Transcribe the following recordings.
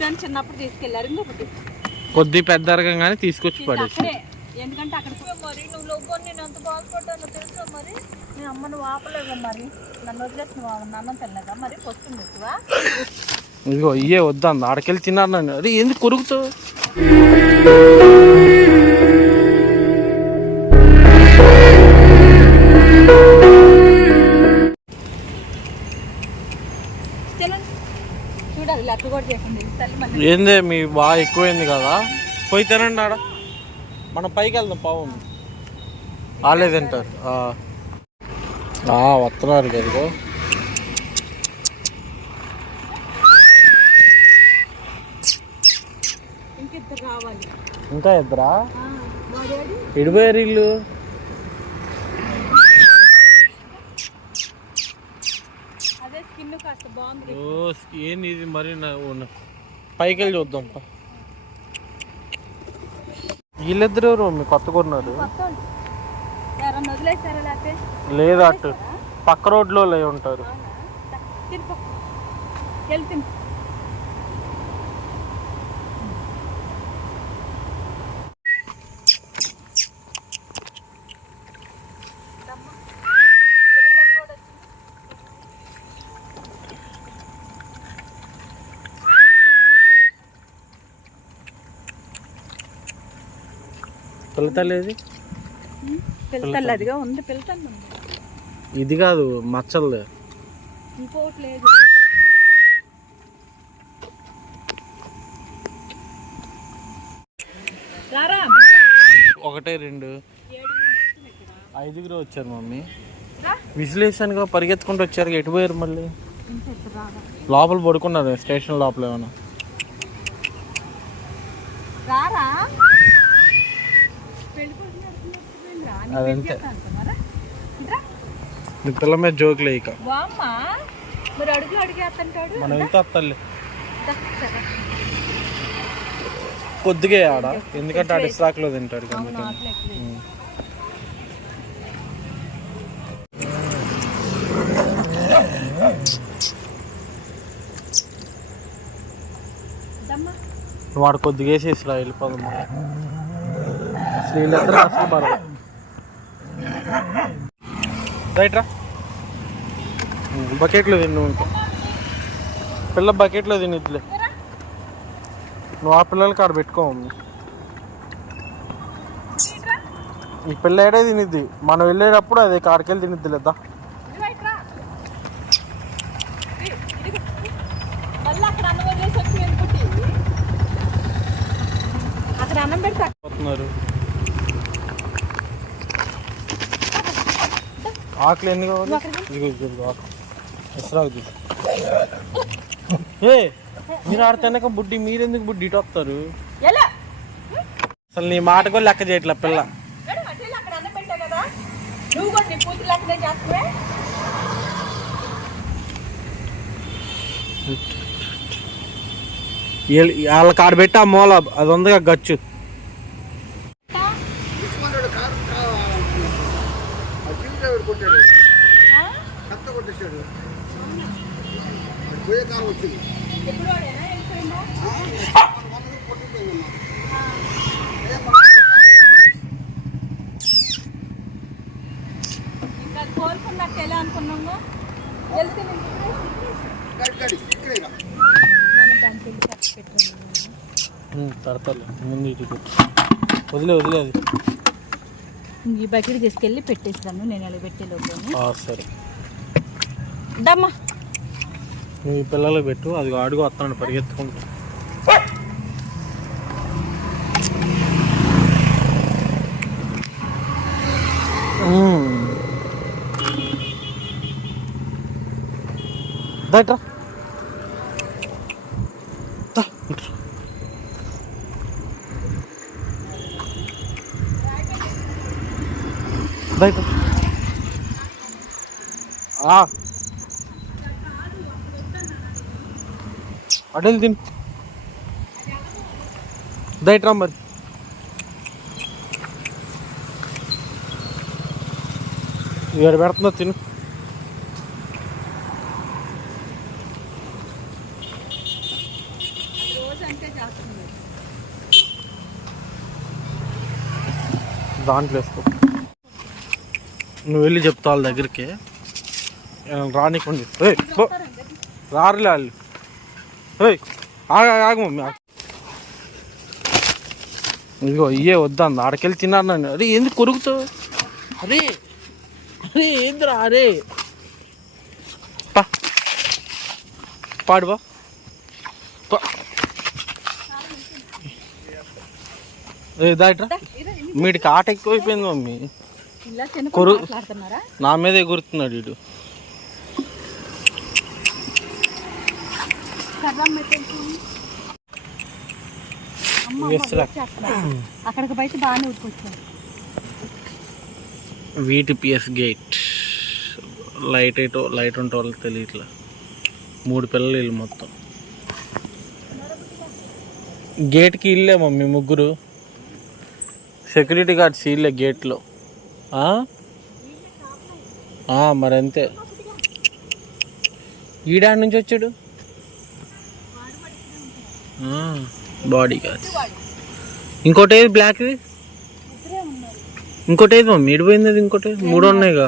దాన్ని చిన్నప్పుడు తీసుకెళ్ళారు. ఇంకొకటి. కొద్ది పెద్ద అరగంగానే తీసుకొచ్చి పడేసి. ఎందుకంటే అక్కడ మరి నువ్వు లోపో నేను అంత బాధపడ్డాను తెలుసా మరి? నీ అమ్మ నువ్వు ఆపలేదా మరి? నన్ను వదిలేసి నువ్వు అన్నం తినలేదా మరి? పొస్తుంది ఎక్కువ ఇదిగో ఇయ్యే వద్దాం ఆడకెళ్ళి తిన్నాను అరే ఎందుకు కొరుకుతావు? ఏందే మీ బాగా ఎక్కువైంది కదా? పోయి తినండి ఆడ. మనం పైకి వెళ్దాం పావం వాళ్ళే తింటారు. ఆ, వస్తున్నారు రావాలి. ఇంకా ఇద్దరా? ఎడిపోయారు ఇల్లు. ఏంది ఇది మరి నా- ఉన్న- పైకి వెళ్ళి చూద్దాం. వీళ్ళిద్దరు ఎవరు మీ కొత్త కొన్నారు? లేదు అటు పక్క రోడ్లో లే ఉంటారు అవునా దా, తినిపో వెళ్ళి తిను పిల్లతలేదు పిల్లతల్లి అదిగా ఉంది పిల్లతల్లి ఇది కాదు మచ్చలు ఇంకోటి లేదు. ఒకటే రెండు. ఐదుగురు వచ్చారు మమ్మీ. విశ్లేషణగా పరిగెత్తుకుంటూ వచ్చారు ఎటు పోయారు మళ్ళీ? లోపల పడుకున్నారు స్టేషన్ లోపల ఏమైనా అదంతే. పెళ్ళి చేస్తా అనుకున్నారా? ఇట్రా. మీ పిల్ల మీద జోకులే ఇక. వామ్మా మరి అడుగు అడిగేస్తుంటాడు మనం వెళ్తే సరే. కొద్దిగా ఆడ ఎందుకంటే ఆడ ఇస్రాక్లో తింటాడు వాడు కొద్దిగా వేసేసిరా వెళ్ళిపోదాం. అసలు వీళ్ళిద్దరు అసలు పడవ రైట్ రా బకెట్లో తిన్ను ఇంకా. పిల్ల బకెట్లో తినిద్దులే. నువ్వు ఆ పిల్లలకి ఆడ పెట్టుకో ఈ పిల్ల ఏడే తినిద్ది? మనం వెళ్ళేటప్పుడు అది కాడికెళ్ళి తినిద్ది లేదా ఇదిగో ఇట్రా. ఇ- ఇదిగో. మళ్ళీ అక్కడ అన్నం వదిలేసి వచ్చి ఎందుకుంటే అక్కడ అన్నం పెడతా పోతున్నారు ఆకులు ఎన్ని కావాలి? ఇదిగో ఇదిగో ఇదిగో ఆకు. ఇస్రాకు తీసు ఏ మీరు ఆడ తినక బుడ్డి మీరెందుకు బుడ్డి ఇటు వస్తారు? అసలు నీ మాట కూడా లెక్క చేయట్లే పిల్ల. వాళ్ళ కాడ పెట్టి ఆ మూల అది ఉందిగా గచ్చు ఆ? కత్త కొట్టేశాడు వాడు పోయే కాలం వచ్చింది ఎప్పుడు వాడేనా వెళ్ళిపోయిందా కొట్టుకుపోయిందమ్మా ఇంకా అది కోలుకున్నట్టు ఎలా అనుకున్నాము వెళ్తే నేను గడి గడి ఇక్కడేగా దానికి వెళ్ళి ఖర్చు పెట్టుకున్నాను తడతలే ముందు ఇటు. వదిలే వదిలే అది. ఈ బకెట్ తీసుకెళ్ళి పెట్టేసాను నేను ఇలా పెట్టే లోపల ఆ, సరే. దమ్మా. నువ్వు ఈ పిల్లలకు పెట్టు అది అడుగు వస్తాను పరిగెత్తుకుంటూ. దట్రా. बाय बाय अटल दिन। दाई ट्रम्बर ఇవాడు పెడుతుందో తిను దాంట్లో నువ్వు వెళ్ళి చెప్తా వాళ్ళ దగ్గరికి. రానివ్వండి. రారులే వాళ్ళు. ఏయ్, ఆగ ఆగ మమ్మీ. ఇదిగో ఇయ్యే వద్దాంది ఆడకెళ్ళి తిన్నారు నన్ను. అరే ఎందుకు కొరుకుతావు? అరే అరే ఏందిరా అరే? పా. పాడు బా పా. ఏ దాట్రా. వీడికి ఆట ఎక్కువైపోయింది మమ్మీ. కొరు నా మీద ఎగురుతున్నాడు రా. అక్కడికి బయట బాగానే ఉట్టుకొచ్చాను వీటి పిఎస్ గేట్ లైట్ ఎటో లైట్ ఉంటే వాళ్ళకి తెలియట్లా. మూడు పిల్లలు వీళ్ళు మొత్తం. గేట్కి ఇల్లే మమ్మీ ముగ్గురు. సెక్యూరిటీ గార్డ్స్ ఇల్లే గేట్లో మరి అంతే ఈడాడి నుంచి వచ్చాడు? బాడీ కాదు ఇంకోటి ఏది బ్లాక్ది ఇంకోటి ఏది మమ్మీ? ఇడిపోయింది అది ఇంకోటి? మూడు ఉన్నాయిగా.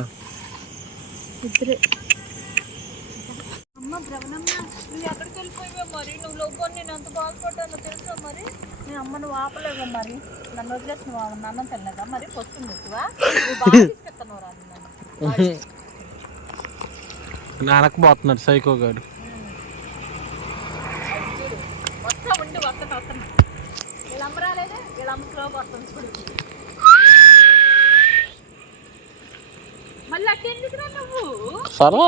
ఎక్కడికి వెళ్ళిపోయావే మరి. నువ్వు లోపల నేను ఎంత బాధపడ్డానో తెలుసా మరి? నేను అమ్మను ఆపలేవే మరి. నన్ను వదిలేసి నువ్వు ఆమె అన్నం తినలేదా మరి? పొస్తుంది నువ్వా నువ్వు బాగా తీసుకెళ్తున్నావు రా నన్ను నరకపోతున్నాడు సైకో గాడు. వస్తా ఉండి వస్తాను వస్తాను రాలేదే? వస్తాను చూడు. మళ్ళీ అట్టి ఎందుకురా నువ్వు? సరే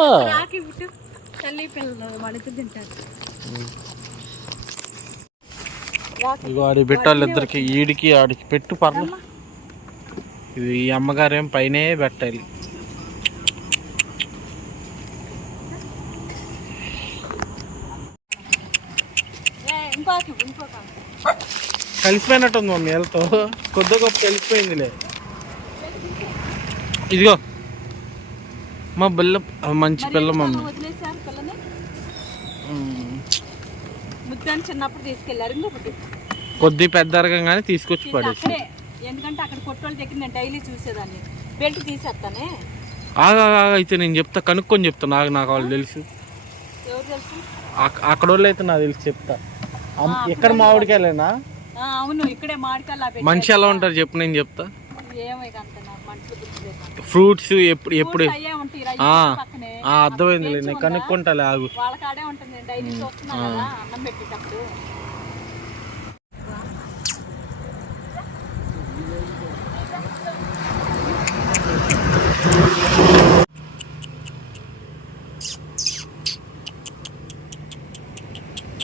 తల్లి పిల్లలు వాళ్ళిద్దరు తింటారు. ఇగో ఆడి పెట్టాలి ఇద్దరికి ఈడికి ఆడికి పెట్టు పర్లేదు ఇది ఈ అమ్మగారేం పైనే పెట్టాలి. కలిసిపోయినట్టుంది మమ్మీ వీళ్ళతో కొద్ది గొప్ప కలిసిపోయిందిలే. ఇదిగో. మా బిల్ల మంచి పిల్ల మమ్మీ ముద్దాన్ని చిన్నప్పుడు తీసుకెళ్ళారు. ఇంకొకటి. కొద్ది పెద్ద అరగంగానే తీసుకొచ్చి తీసి పడేసి. ఎందుకంటే అక్కడ కొట్టోళ్ళ దగ్గర నేను డైలీ చూసేదాన్ని. బెల్ట్ తీసేస్తానే. ఆగా అయితే నేను చెప్తా కనుక్కొని చెప్తా నాకు నాకు వాళ్ళు తెలుసు. అక్కడ వాళ్ళు అయితే నాకు తెలిసి చెప్తా. ఎక్కడ మామిడికాయలేనా? అవును ఇక్కడే మాడికల్లా మనిషి ఎలా ఉంటారు చెప్పు నేను చెప్తా. ఏమో ఫ్రూట్స్ ఎప్పుడు ఎప్పుడు? ఆ, ఆ, అర్థమైంది నేను కనుక్కుంటాలే ఆగు. వాళ్ళ కాడే ఉంటుంది నేను డైలీ చూస్తున్నాను కదా అన్నం పెట్టేటప్పుడు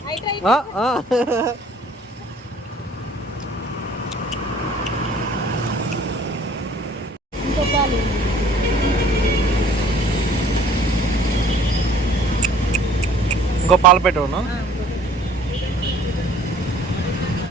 అయితే ఆ, ఆ. ఇంకొకాలి ఇంకో పాలపేట